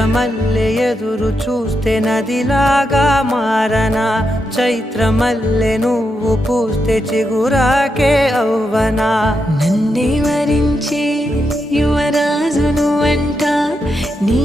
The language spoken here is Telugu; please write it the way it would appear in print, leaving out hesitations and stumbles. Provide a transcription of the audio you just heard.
చంద్రమల్లె ఎదురు చూస్తే నదిలాగా మారనా, చైత్రమల్లె నువ్వు పూస్తే చిగురాకే అవ్వనా. నన్నే వరించే యువరాజును అంట నీ